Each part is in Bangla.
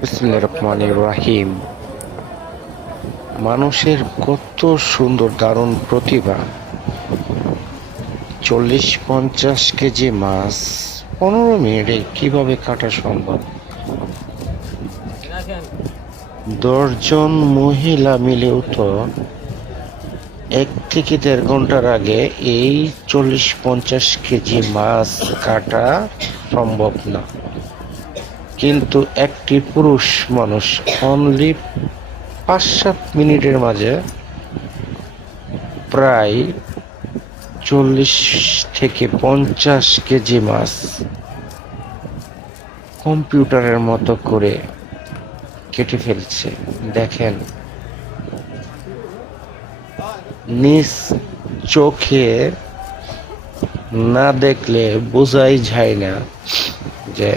বিসমিল্লাহির রহমানির রহিম। মানুষের কত সুন্দর দারুণ প্রতিভা। 40-50 কেজি মাছ 15 মিনিটে কিভাবে কাটা সম্ভব? 10 জন মহিলা মিলেও তো 1 থেকে দেড় ঘন্টার আগে এই 40-50 কেজি মাছ কাটা সম্ভব না, কিন্তু একটি পুরুষ মানুষ অনলি 5-7 মিনিটের মাঝে প্রায় 40 থেকে 50 কেজি মাছ কম্পিউটারের মতো করে কেটে ফেলছে। দেখেন, নিজ চোখে না দেখলে বোঝাই যায় না যে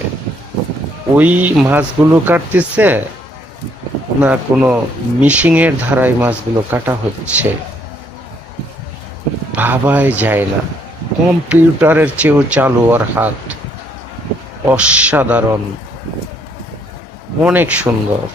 ওই মাছগুলো কাটতেছে না কোনো মিশিংয়ের ধারায় মাছগুলো কাটা হচ্ছে, ভাবাই যায় না। কম্পিউটারের চেয়েও চালু ওর হাত, অসাধারণ, অনেক সুন্দর।